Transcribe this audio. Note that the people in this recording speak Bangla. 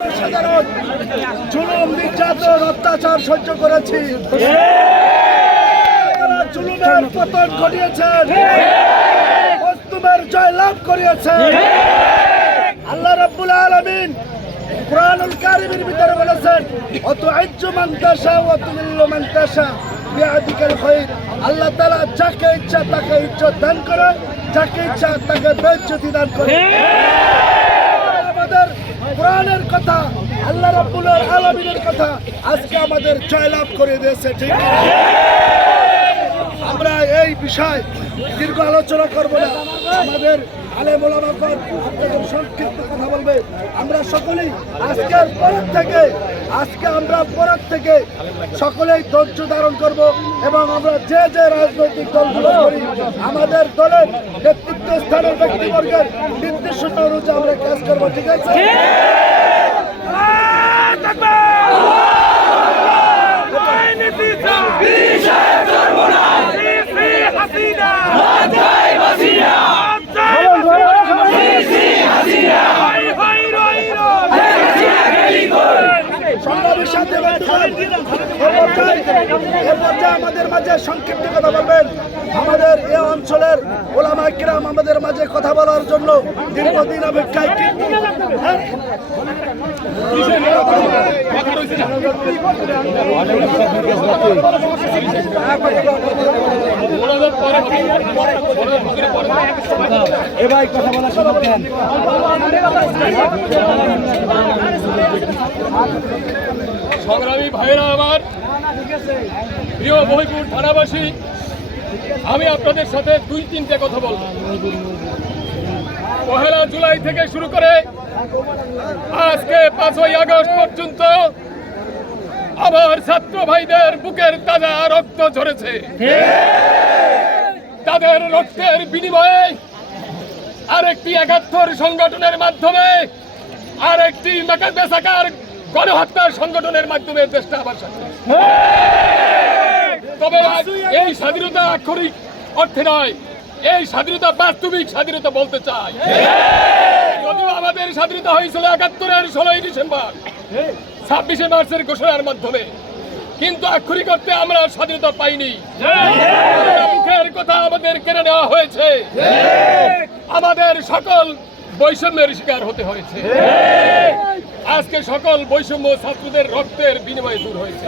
সাধারণ জুলুম নির্যাতন অত্যাচার সহ্য করেছি। জুলুমের পতন ঘটিয়েছেন, মজলুমের জয় লাভ করিয়েছেন। আল্লাহ রাব্বুল আলামিন কুরআনুল কারীমের ভিতরে বলেছেন, অতুইজ্জু মান তাশা ওয়া তুযিল্লু মান তাশা বিয়াদিকাল খায়র। আল্লাহ তাআলা যাকে ইচ্ছা তাকে ইজ্জত দান করেন, যাকে ইচ্ছা তাকে বেইজ্জতি দান করেন। আমাদের কোরআনের কথা, আল্লাহ রাব্বুল আলামিনের কথা আজকে আমাদের জয়লাভ করে দিয়েছে। ঠিক আমরা এই বিষয় দীর্ঘ আলোচনা করব না। আমাদের আলেম ওলামাগণ আপনাদের সংক্ষিপ্ত কথা বলবে। আমরা সকলেই আমরা পরের থেকে সকলেই ধৈর্য ধারণ করব এবং আমরা যে যে রাজনৈতিক দলগুলো করি আমাদের দলের নেতৃত্ব স্থানের ব্যক্তিবর্গের নির্দেশনা অনুযায়ী আমরা কাজ করবো। ঠিক আছে? আমাদের মাঝে সংক্ষিপ্ত কথা বলবেন আমাদের এই অঞ্চলের ওলামায়ে কিরাম আমাদের মাঝে কথা বলার জন্য দীর্ঘদিন অপেক্ষায়। এবার কথা বলার সুযোগ দেন। সংগ্রামী ভাইরা আমার, প্রিয় মহিপুর থানাবাসী, আমি আপনাদের সাথে দুই তিনটে কথা বলব। 1 জুলাই থেকে শুরু করে আজকে 5ই আগস্ট পর্যন্ত আমার ছাত্র ভাইদের বুকের তাজা রক্ত ঝরেছে। তাদের রক্তের বিনিময়ে আরেকটি 71 সংগঠনের মাধ্যমে আরেকটি মেকার গণহত্যার সংগঠনের মাধ্যমে দেশটা আবার স্বাধীন। তবে এই স্বাধীনতা আক্ষরিক অর্থে নয়, এই স্বাধীনতা বাস্তবিক স্বাধীনতা বলতে চাই। যদিও আমাদের স্বাধীনতা হয়েছিল 71-এর 16ই ডিসেম্বর 26শে মার্চের ঘোষণার মাধ্যমে, কিন্তু আক্ষরিক অর্থে আমরা স্বাধীনতা পাইনি। মুখের কথা আমাদের কেড়ে নেওয়া হয়েছে, আমাদের সকল বৈষম্যের শিকার হতে হয়েছে। আজকে সকল বৈষম্য ছাত্রদের রক্তের বিনিময়ে দূর হয়েছে।